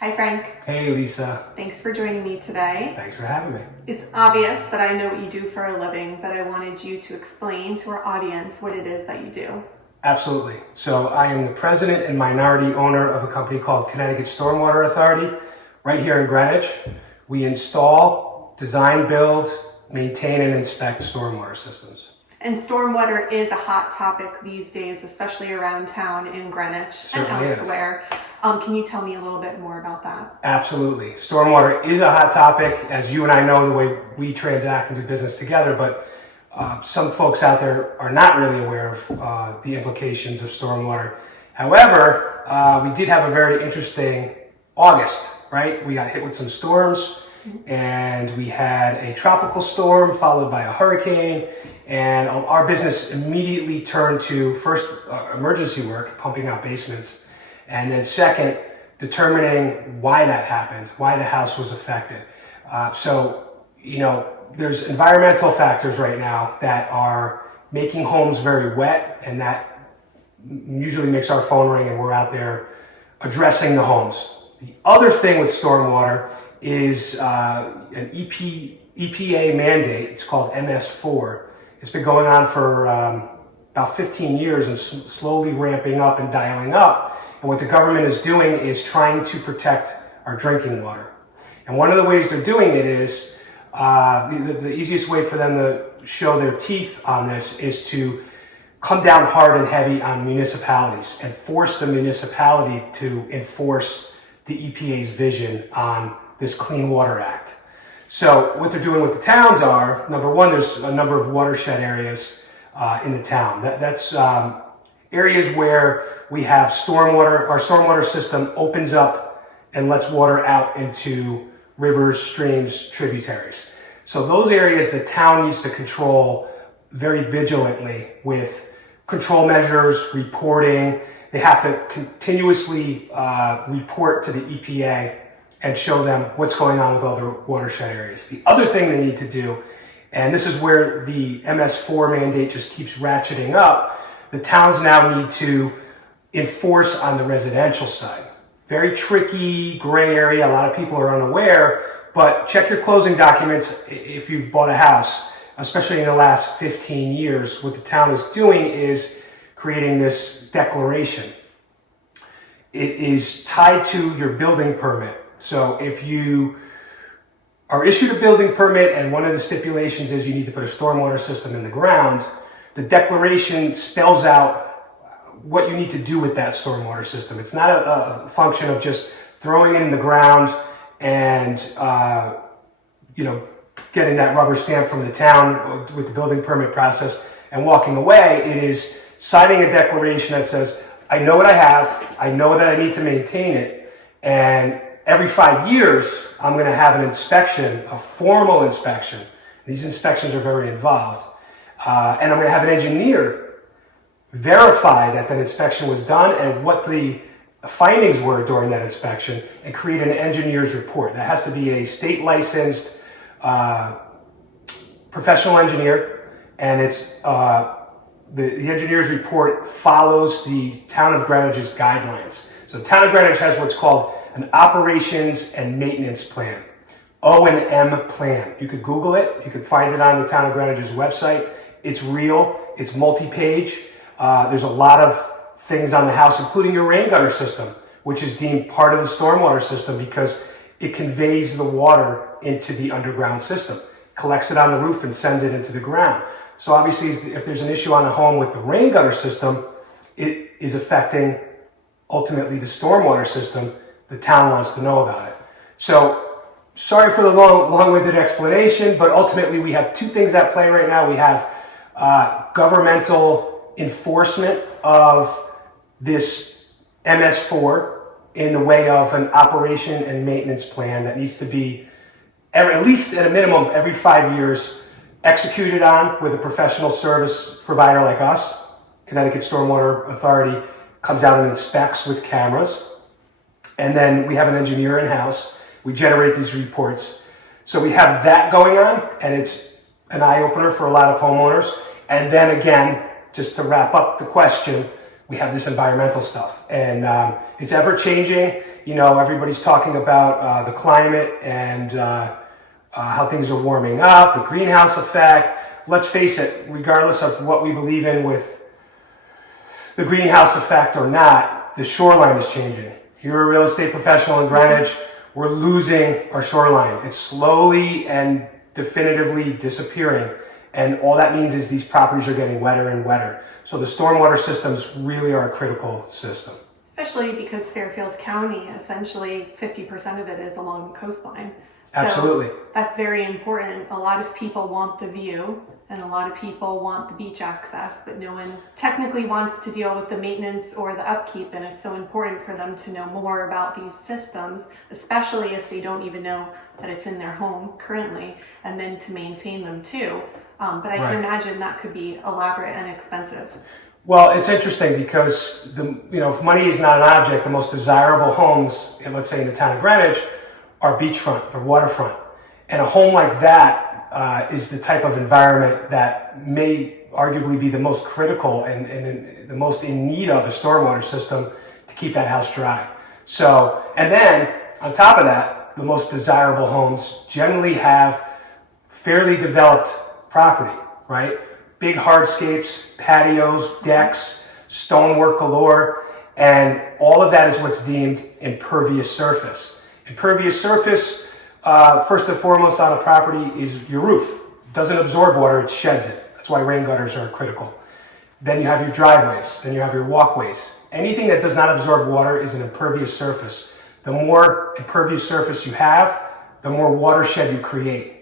Hi Frank. Hey Lisa. Thanks for joining me today. Thanks for having me. It's obvious that I know what you do for a living, but I wanted you to explain to our audience what it is that you do. Absolutely. So I am the president and minority owner of a company called Connecticut Stormwater Authority right here in Greenwich. We install, design, build, maintain, and inspect stormwater systems. And stormwater is a hot topic these days, especially around town in Greenwich Certainly and elsewhere. Can you tell me a little bit more about that? Absolutely. Stormwater is a hot topic, as you and I know the way we transact and do business together, but some folks out there are not really aware of the implications of stormwater. However, we did have a very interesting August, right? We got hit with some storms, and we had a tropical storm followed by a hurricane, and our business immediately turned to first emergency work, pumping out basements, and then second, determining why that happened, why the house was affected. There's environmental factors right now that are making homes very wet, and that usually makes our phone ring and we're out there addressing the homes. The other thing with stormwater is an EPA mandate. It's called MS4. It's been going on for about 15 years and slowly ramping up and dialing up. And what the government is doing is trying to protect our drinking water. And one of the ways they're doing it is, the easiest way for them to show their teeth on this is to come down hard and heavy on municipalities and force the municipality to enforce the EPA's vision on this Clean Water Act. So what they're doing with the towns are, number one, there's a number of watershed areas in the town. That's areas where we have stormwater. Our stormwater system opens up and lets water out into rivers, streams, tributaries. So those areas the town needs to control very vigilantly with control measures, reporting. They have to continuously report to the EPA and show them what's going on with other watershed areas. The other thing they need to do, and this is where the MS4 mandate just keeps ratcheting up, the towns now need to enforce on the residential side. Very tricky, gray area. A lot of people are unaware, but check your closing documents if you've bought a house, especially in the last 15 years. What the town is doing is creating this declaration. It is tied to your building permit. So if you are issued a building permit and one of the stipulations is you need to put a stormwater system in the ground, the declaration spells out what you need to do with that stormwater system. It's not a function of just throwing it in the ground and getting that rubber stamp from the town with the building permit process and walking away. It is signing a declaration that says, I know what I have, I know that I need to maintain it, and every 5 years I'm going to have an inspection, a formal inspection. These inspections are very involved. And I'm going to have an engineer verify that inspection was done and what the findings were during that inspection and create an engineer's report. That has to be a state licensed professional engineer, and it's the engineer's report follows the Town of Greenwich's guidelines. So the Town of Greenwich has what's called an operations and maintenance plan, O&M plan. You could Google it. You could find it on the Town of Greenwich's website. It's real. It's multi-page. There's a lot of things on the house, including your rain gutter system, which is deemed part of the stormwater system because it conveys the water into the underground system, collects it on the roof and sends it into the ground. So obviously, if there's an issue on the home with the rain gutter system, it is affecting ultimately the stormwater system. The town wants to know about it. So sorry for the long-winded explanation, but ultimately we have two things at play right now. We have governmental enforcement of this MS4 in the way of an operation and maintenance plan that needs to be, at least at a minimum, every 5 years executed on with a professional service provider like us. Connecticut Stormwater Authority comes out and inspects with cameras. And then we have an engineer in-house. We generate these reports. So we have that going on, and it's an eye-opener for a lot of homeowners. And then again, just to wrap up the question, we have this environmental stuff, and it's ever changing. You know, everybody's talking about the climate and how things are warming up, the greenhouse effect. Let's face it, regardless of what we believe in with the greenhouse effect or not, the shoreline is changing. You're a real estate professional in Greenwich. We're losing our shoreline. It's slowly and definitively disappearing. And all that means is these properties are getting wetter and wetter. So the stormwater systems really are a critical system. Especially because Fairfield County, essentially 50% of it is along the coastline. So Absolutely. that's very important. A lot of people want the view and a lot of people want the beach access, but no one technically wants to deal with the maintenance or the upkeep, and it's so important for them to know more about these systems, especially if they don't even know that it's in their home currently, and then to maintain them too. But I can imagine that could be elaborate and expensive. Well, it's interesting because if money is not an object, the most desirable homes, let's say in the town of Greenwich, are beachfront or waterfront. And a home like that is the type of environment that may arguably be the most critical and the most in need of a stormwater system to keep that house dry. So, and then on top of that, the most desirable homes generally have fairly developed property, right? Big hardscapes, patios, decks, stonework galore, and all of that is what's deemed impervious surface. Impervious surface, first and foremost on a property, is your roof. It doesn't absorb water, it sheds it. That's why rain gutters are critical. Then you have your driveways, then you have your walkways. Anything that does not absorb water is an impervious surface. The more impervious surface you have, the more watershed you create.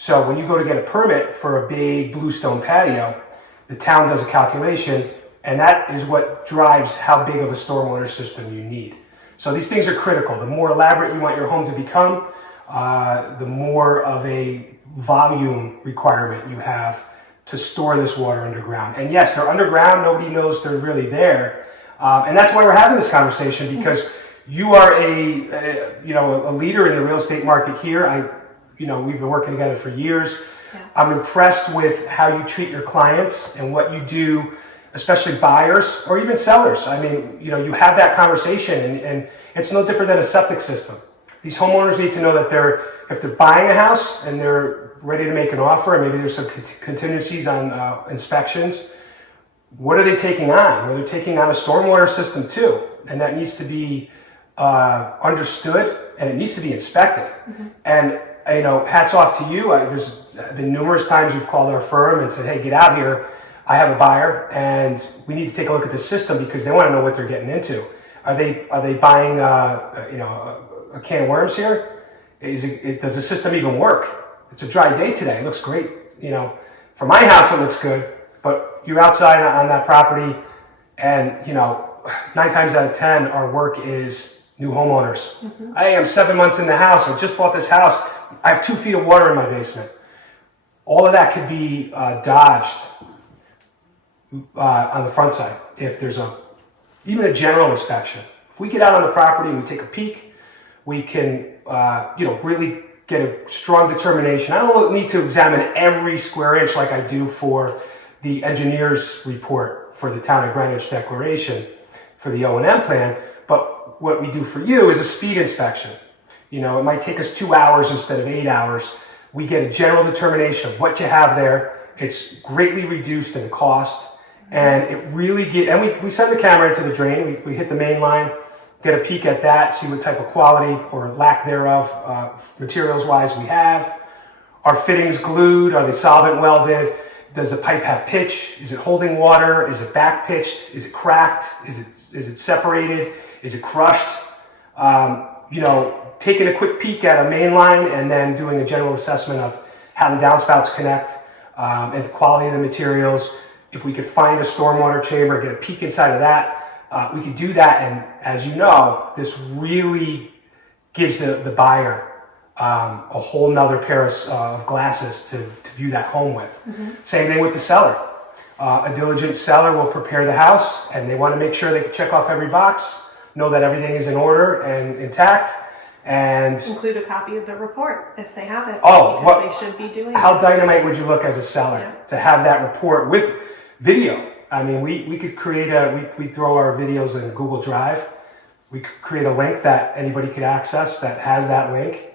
So when you go to get a permit for a big bluestone patio, the town does a calculation, and that is what drives how big of a stormwater system you need. So these things are critical. The more elaborate you want your home to become, the more of a volume requirement you have to store this water underground. And yes, they're underground. Nobody knows they're really there. And that's why we're having this conversation, because you are a leader in the real estate market here. We've been working together for years. Yeah. I'm impressed with how you treat your clients and what you do, especially buyers or even sellers. I mean, you have that conversation, and it's no different than a septic system. These homeowners need to know that if they're buying a house and they're ready to make an offer, and maybe there's some contingencies on inspections, what are they taking on? Well, they're taking on a stormwater system too, and that needs to be understood, and it needs to be inspected. Mm-hmm. And hats off to you. There's been numerous times you've called our firm and said, hey, get out here. I have a buyer and we need to take a look at the system because they want to know what they're getting into. Are they buying a can of worms here? Does the system even work? It's a dry day today. It looks great. For my house it looks good, but you're outside on that property and 9 times out of 10 our work is new homeowners. Mm-hmm. I am 7 months in the house. I just bought this house. I have 2 feet of water in my basement. All of that could be dodged on the front side if there's even a general inspection. If we get out on the property and we take a peek, we can really get a strong determination. I don't need to examine every square inch like I do for the engineer's report for the Town of Greenwich declaration for the O&M plan, but what we do for you is a speed inspection. It might take us 2 hours instead of 8 hours. We get a general determination of what you have there. It's greatly reduced in cost, and it really and we send the camera into the drain. We hit the main line, get a peek at that, see what type of quality or lack thereof, materials-wise, we have. Are fittings glued? Are they solvent welded? Does the pipe have pitch? Is it holding water? Is it back pitched? Is it cracked? Is it separated? Is it crushed? Taking a quick peek at a main line and then doing a general assessment of how the downspouts connect and the quality of the materials. If we could find a stormwater chamber, get a peek inside of that, we could do that. And as you know, this really gives the buyer a whole nother pair of glasses to view that home with. Mm-hmm. Same thing with the seller. A diligent seller will prepare the house and they want to make sure they can check off every box, know that everything is in order and intact. And include a copy of the report if they have it. Oh, they should be doing how it. Dynamite would you look as a seller to have that report with video? I mean, we could create we throw our videos in Google Drive. We could create a link that anybody could access that has that link.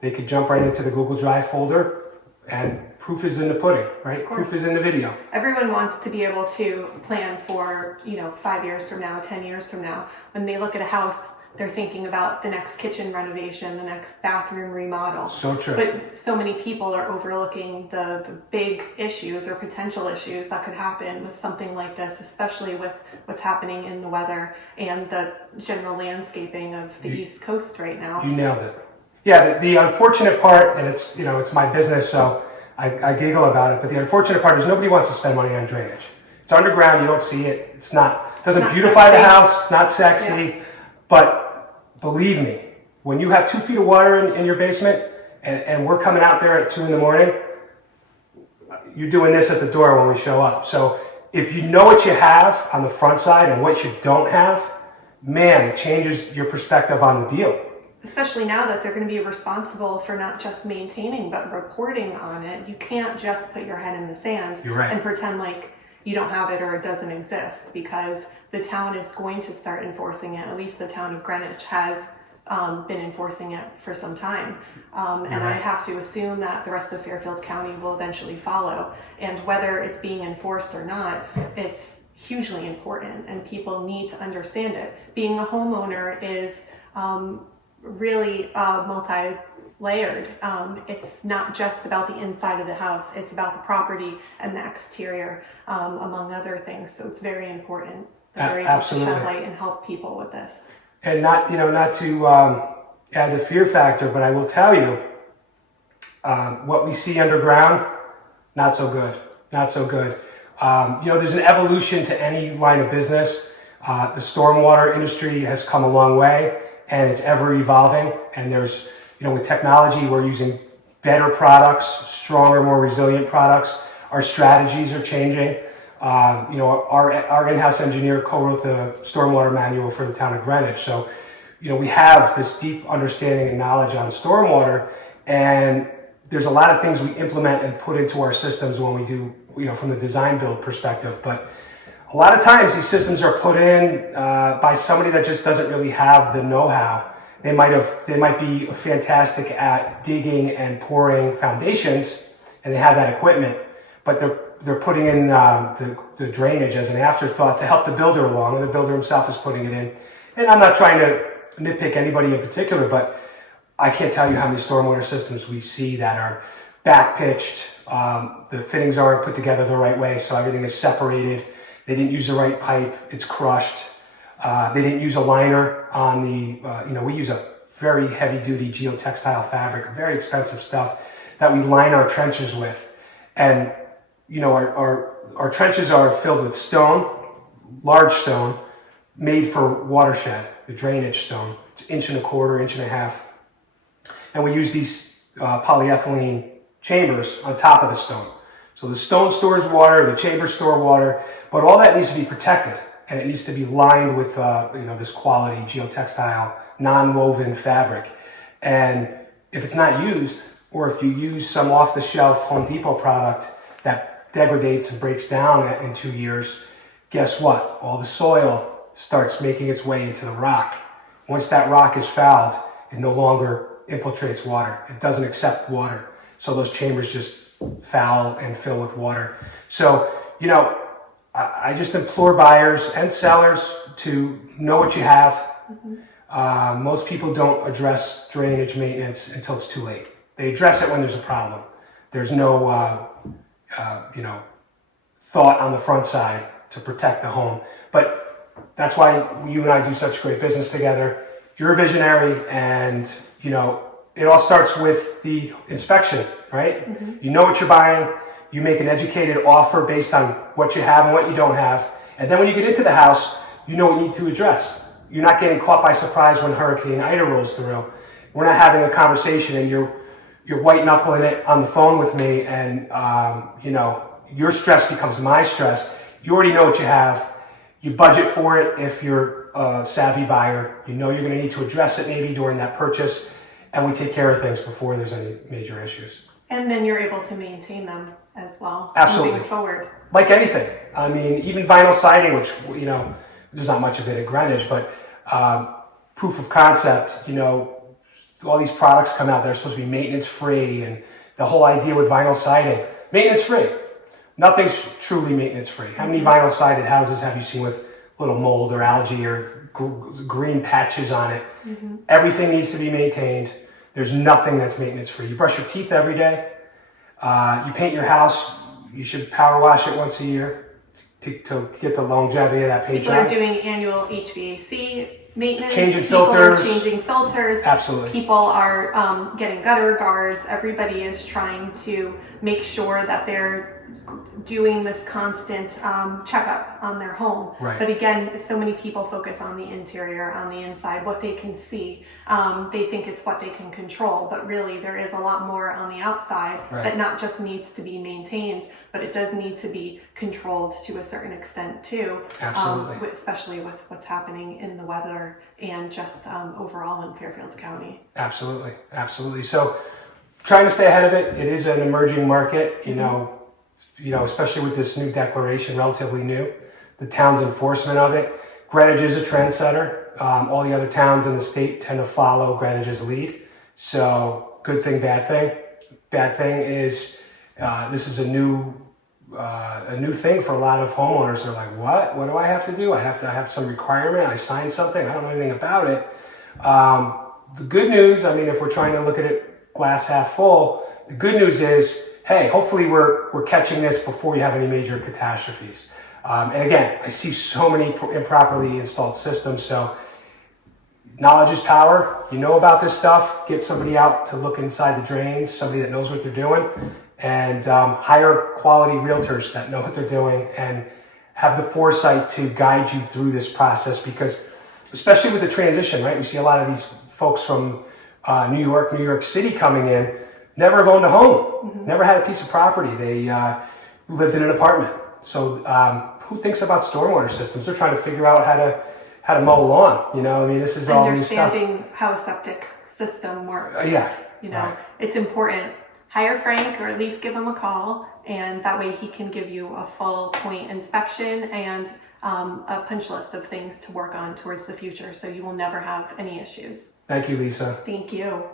They could jump right into the Google Drive folder, and proof is in the pudding, right? Proof is in the video. Everyone wants to be able to plan for, 5 years from now, 10 years from now. When they look at a house, they're thinking about the next kitchen renovation, the next bathroom remodel. So true. But so many people are overlooking the big issues or potential issues that could happen with something like this, especially with what's happening in the weather and the general landscaping of the East Coast right now. You nailed it. Yeah, the unfortunate part, and it's my business, so I giggle about it, but the unfortunate part is nobody wants to spend money on drainage. It's underground, you don't see it, doesn't beautify the house, it's not sexy, but believe me, when you have 2 feet of water in your basement, and we're coming out there at 2 in the morning, you're doing this at the door when we show up. So if you know what you have on the front side and what you don't have, man, it changes your perspective on the deal. Especially now that they're going to be responsible for not just maintaining, but reporting on it. You can't just put your head in the sand and pretend like you don't have it or it doesn't exist, because the town is going to start enforcing it. At least the town of Greenwich has been enforcing it for some time. And I have to assume that the rest of Fairfield County will eventually follow. And whether it's being enforced or not, it's hugely important and people need to understand it. Being a homeowner is really multi-layered. It's not just about the inside of the house, it's about the property and the exterior, among other things. So it's very important that we're able to shed light and help people with this. And not to add the fear factor, but I will tell you, what we see underground, not so good. There's an evolution to any line of business. The stormwater industry has come a long way, and it's ever evolving. And there's, with technology, we're using better products, stronger, more resilient products. Our strategies are changing. Our in-house engineer co-wrote the stormwater manual for the town of Greenwich. So, we have this deep understanding and knowledge on stormwater, and there's a lot of things we implement and put into our systems when we do, from the design build perspective. But a lot of times these systems are put in by somebody that just doesn't really have the know-how. They might be fantastic at digging and pouring foundations, and they have that equipment, but they're putting in the drainage as an afterthought to help the builder along, and the builder himself is putting it in. And I'm not trying to nitpick anybody in particular, but I can't tell you how many stormwater systems we see that are back pitched. The fittings aren't put together the right way, so everything is separated. They didn't use the right pipe, it's crushed. They didn't use a liner on the, we use a very heavy duty geotextile fabric, very expensive stuff that we line our trenches with. And, our trenches are filled with stone, large stone, made for watershed, the drainage stone. It's 1.25 inches, 1.5 inches. And we use these polyethylene chambers on top of the stone. So the stone stores water, the chambers store water, but all that needs to be protected, and it needs to be lined with this quality geotextile, non-woven fabric. And if it's not used, or if you use some off-the-shelf Home Depot product that degrades and breaks down in 2 years, guess what? All the soil starts making its way into the rock. Once that rock is fouled, it no longer infiltrates water. It doesn't accept water. So those chambers just foul and fill with water. So, I just implore buyers and sellers to know what you have. Most people don't address drainage maintenance until it's too late. They address it when there's a problem. There's no, thought on the front side to protect the home. But that's why you and I do such great business together. You're a visionary, and, it all starts with the inspection, right? You know what you're buying. You make an educated offer based on what you have and what you don't have. And then when you get into the house, you know what you need to address. You're not getting caught by surprise when Hurricane Ida rolls through. We're not having a conversation and you're white knuckling it on the phone with me, and your stress becomes my stress. You already know what you have. You budget for it if you're a savvy buyer. You know you're going to need to address it maybe during that purchase, and we take care of things before there's any major issues. And then you're able to maintain them as well. Absolutely. Moving forward. Like anything. I mean, even vinyl siding, which, you know, there's not much of it at Greenwich, but proof of concept, you know, all these products come out that are supposed to be maintenance free, and the whole idea with vinyl siding, maintenance free. Nothing's truly maintenance free. How many vinyl sided houses have you seen with little mold or algae or green patches on it? Mm-hmm. Everything needs to be maintained. There's nothing that's maintenance free. You brush your teeth every day. You paint your house. You should power wash it once a year to get the longevity of that paint People job. are doing annual HVAC maintenance. Changing People filters. are changing filters. Absolutely. People are getting gutter guards. Everybody is trying to make sure that they're doing this constant checkup on their home. Right. But again, so many people focus on the interior, on the inside, what they can see. They think it's what they can control, but really there is a lot more on the outside that not just needs to be maintained, but it does need to be controlled to a certain extent too. Absolutely. Especially with what's happening in the weather and just overall in Fairfield County. Absolutely. Absolutely. So trying to stay ahead of it. It is an emerging market, you know, especially with this new declaration, relatively new, the town's enforcement of it. Greenwich is a trendsetter. All the other towns in the state tend to follow Greenwich's lead. So good thing, bad thing. Bad thing is this is a new thing for a lot of homeowners. They're like, what? What do I have to do? I have to have some requirement. I signed something. I don't know anything about it. The good news, I mean, if we're trying to look at it glass half full, the good news is, hey, hopefully we're catching this before you have any major catastrophes. And again, I see so many improperly installed systems. So knowledge is power. You know about this stuff. Get somebody out to look inside the drains, somebody that knows what they're doing, and hire quality realtors that know what they're doing and have the foresight to guide you through this process. Because especially with the transition, right? We see a lot of these folks from New York City coming in, never have owned a home, never had a piece of property. They lived in an apartment. So who thinks about stormwater systems? They're trying to figure out how to mow a lawn. You know, I mean, this is all new stuff. Understanding how a septic system works. Yeah. You know, it's important. Hire Frank, or at least give him a call, and that way he can give you a full point inspection and a punch list of things to work on towards the future, so you will never have any issues. Thank you, Lisa. Thank you.